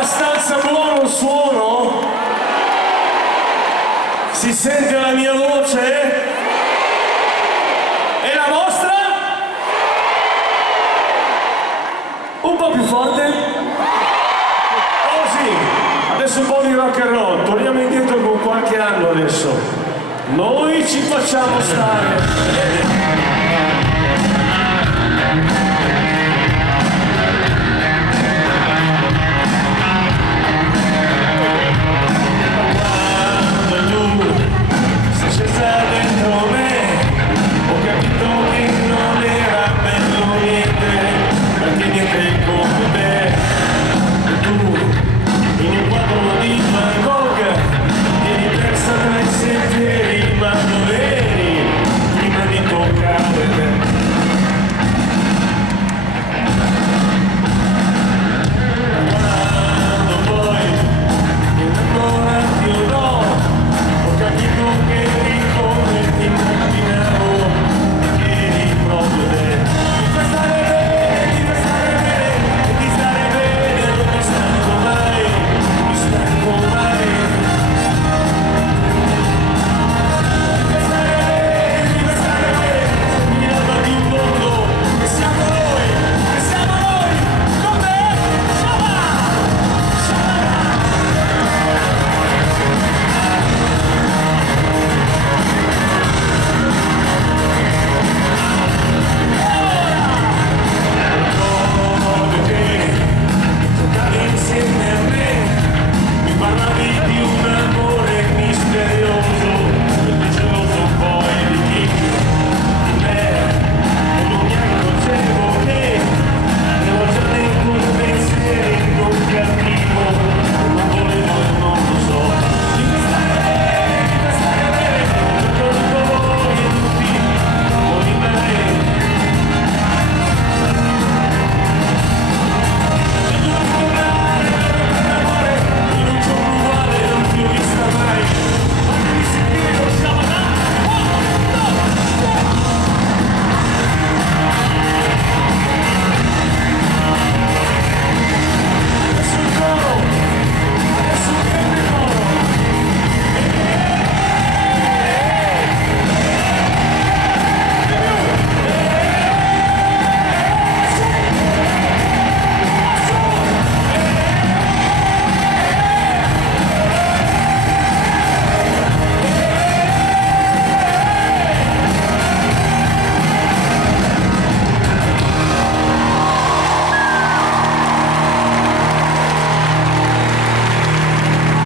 abbastanza buono il suono? Si sente la mia voce? E la vostra? Un po' più forte? Oh sì, adesso un po' di rock and roll, torniamo indietro con qualche anno adesso. Noi ci facciamo stare.